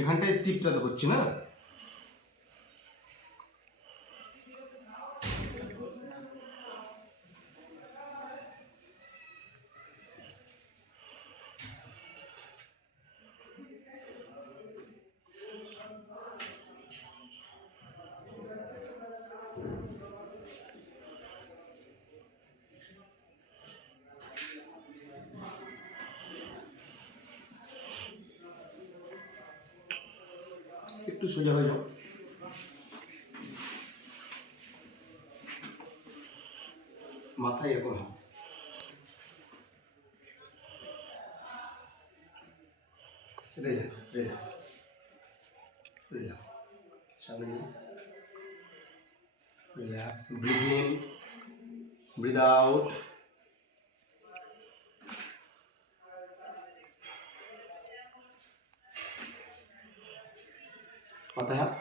এখানটায় স্টিপটা হচ্ছে না। একটু সোজা হয়ে যাও। মাথায় এরকম হাত, রিল্যাক্স রিল্যাক্স রিল্যাক্স, সামনে নিয়ে relax, breathe in, breathe out. মাথায় হাত,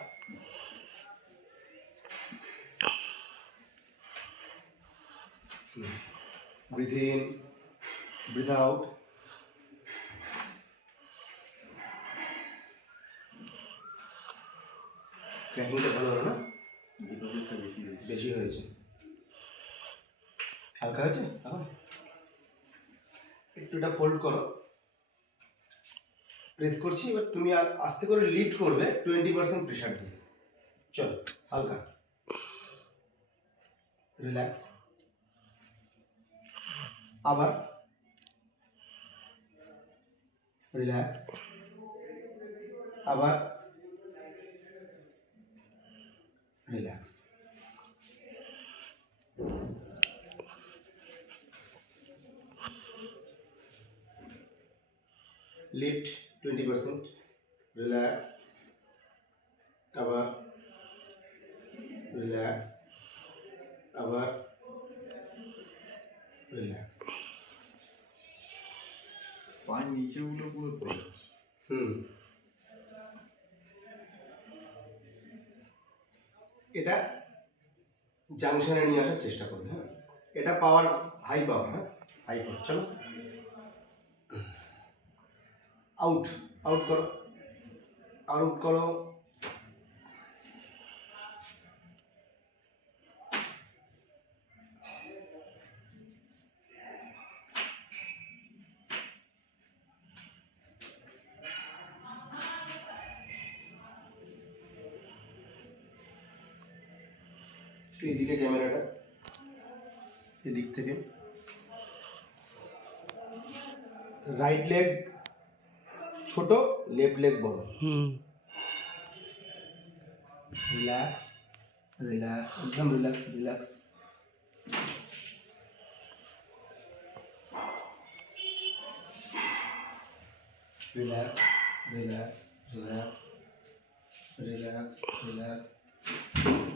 ব্রিথ ইন, ব্রিথ আউট। ক্র্যাকিংটা ভালো হলো না, ডিপোজিটটা বেশি হয়েছে। হালকা হয়েছে। এখন একটু এটা ফোল্ড করো, প্রেস করছি। এবার তুমি আস্তে করে লিফট করবে 20% প্রেশার দিয়ে। চলো, হালকা, রিল্যাক্স। আবার রিল্যাক্স, আবার রিল্যাক্স। লিফট 20%, রিল্যাক্স, আবার রিল্যাক্স, আবার রিল্যাক্স। পায়ের নিচেগুলো পুরো পড়ে যাচ্ছে। এটা জাংশনে নিয়ে আসার চেষ্টা করবে। হ্যাঁ, এটা পাওয়ার হাই পাওয়ার। হ্যাঁ, হাই পাওয়ার। চলো, আউট, আউট করো, আউট করো। এদিকে ক্যামেরাটা, এদিক থেকে। রাইট লেগ ছোট, লেফট লেগ বড়। রিল্যাক্স রিল্যাক্স, একদম relax relax. Relax relax relax relax relax.